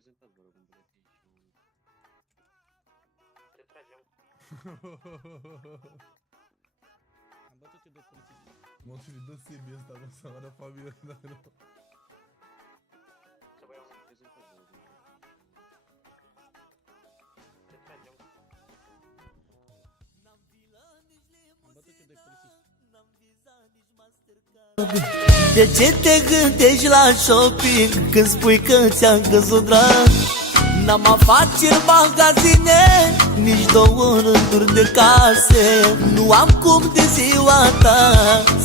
prezentat, vă rog, un buletin și un... Te tragem. Am bătut-o de polițist. Mă și dă Sebi ăsta, mă, să ară familia, dar nu. Să vă iau. Prezentat, vă rog, un buletin și un... Te tragem. Am bătut-o de polițist. De ce te gândești la shopping când spui că ți-am căzut drag? N-am afaceri, magazine, nici două rânduri de case. Nu am cum de ziua ta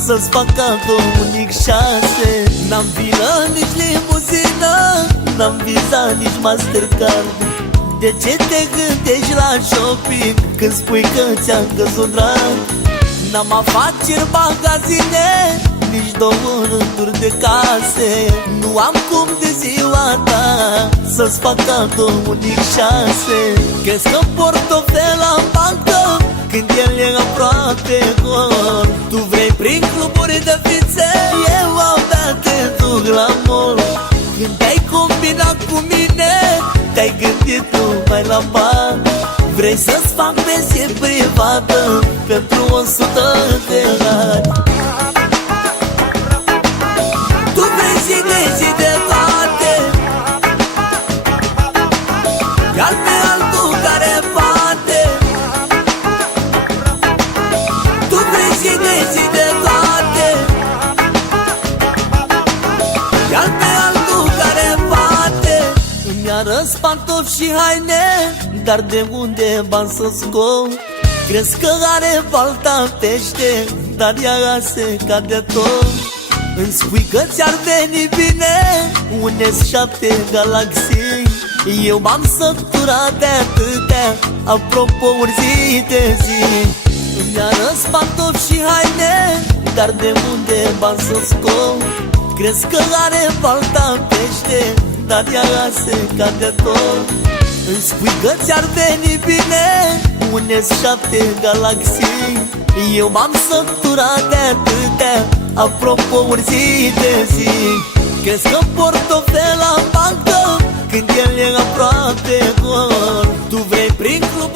să-ți fac cadou unic 6. N-am vilă, nici limuzină, n-am Visa, nici Mastercard. De ce te gândești la shopping când spui că ți-am căzut drag? N-am afaceri, magazine, nici două rânduri de case. Nu am cum de ziua ta să-ți fac cadou unic 6. Crezi că portofel la bancă când el e aproape gol? Tu vrei prin cluburi de fițe, eu abia te duc la mall. Când ai combinat cu mine, te-ai gândit numai la bani. Vrei să-ți fac pensie privată pentru 100 de ani. Tu vrei zi de toate, iar pe altul care bate. Tu vrei zi de toate, iar pe altul care bate. Îmi arăți pantofi și haine, dar de unde bani să scot? Crezi că are balta pește, dar ea se cade tot. Îmi spui că ți-ar veni bine un S7 Galaxy. Eu m-am săturat de atâtea apropouri zi de zi. Îmi arăți pantofi și haine, dar de unde bani să scot? Crezi că are balta pește, dar ea se cade tot. Îmi spui că ți-ar veni bine un S7 Galaxy. Eu m-am săturat de atâtea apropouri zi de zi. Crezi că portofel la bancă când el e aproape gol? Tu vrei prin club